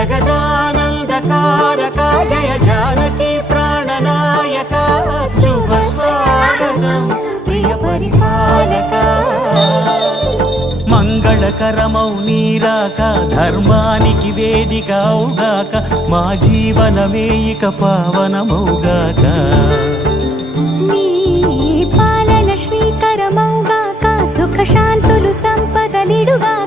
జగదానందకారక జయ జానకి ప్రాణనాయక శుభ స్వాగతం ప్రియ పరిపాలక మంగళకరమౌ నీరాక ధర్మానికి వేదిక అవుగాక మా జీవనమే ఇక పావనమౌగాక నీ పాలన శ్రీకరమౌగాక సుఖ శాంతులు సంపదలిడుగా